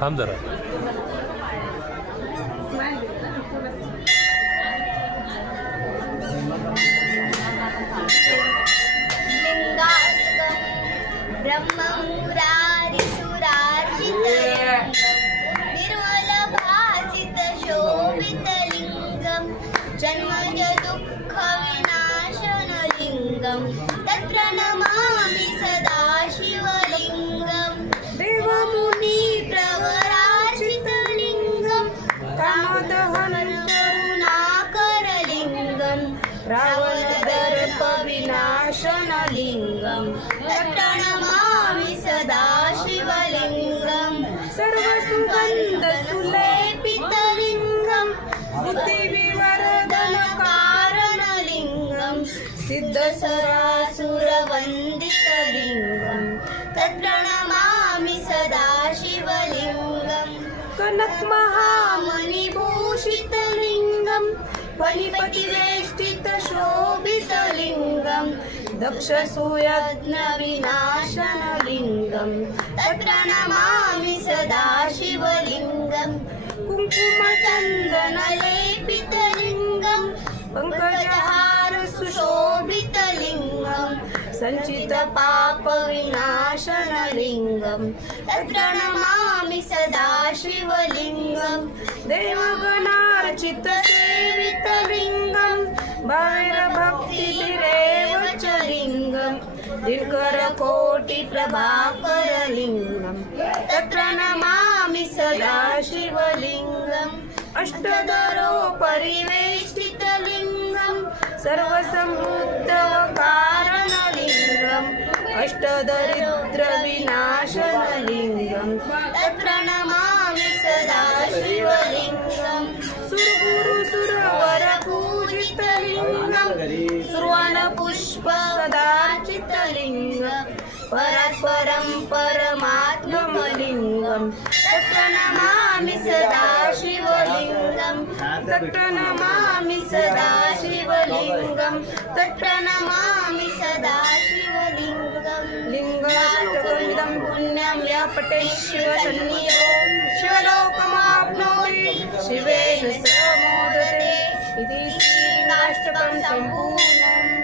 थांब जरा. निर्मलभासितशोभितलिङ्गं जन्मज दुःखविनाशनलिङ्गं तत्र नमामि सदा शिवलिङ्गं देवमुनिप्रवराचितलिङ्गं कामदहनकरुणाकरलिङ्गं रावणदर्पविनाशनलिङ्गं तत्र नमामि सदा शिवलिङ्गं सर्वसुगन्धसुलेपितलिङ्गं बुद्धिविवर्धनकारणलिङ्गं सिद्धसुरासुरवन्दितलिङ्गं तत्र नमामि सदा शिवलिङ्गं कनकमहामणिभूषितलिङ्गं फणिपतिवेष्टितशोभितलिङ्गं दक्षसूयज्ञविनाशनलिङ्गं तत्र नमामि सदा शिवलिङ्गं कुङ्कुमचन्दनलेपितलिङ्गं पङ्कजहारसुशोभितलिङ्गं सञ्चितपापविनाशनलिङ्गं तत्र नमामि सदा शिवलिङ्गं देवगणार्चितसेवितलिङ्गं भावैर्भक्तिभिरेव च लिङ्गं दिनकरकोटिप्रभाकरलिङ्गं तत्र नमामि सदा शिवलिङ्गं अष्टदरोपरिवेष्टितलिङ्गं सर्वसमुद्रकारणलिङ्गम् अष्टदरिद्रविनाशनलिङ्गं तत्र नमामि सदा शिवलिङ्गं सुरगुरुसुरवरपूजितलिङ्गं सुवर्णपुष्पसदार्चितलिङ्गं परात्परं परमात्मलिङ्गं तत्र नमामि सदा शिवलिङ्गं तत्र नमामि सदा शिवलिङ्गं तत्र नमामि सदा शिवलिङ्गं लिङ्गाष्टकमिदं पुण्यं व्यापटे शिवसन्निधौ शिवलोकमाप्नोति शिवेन स मोदते इति श्रीलिङ्गाष्टकं सम्पूर्णम्.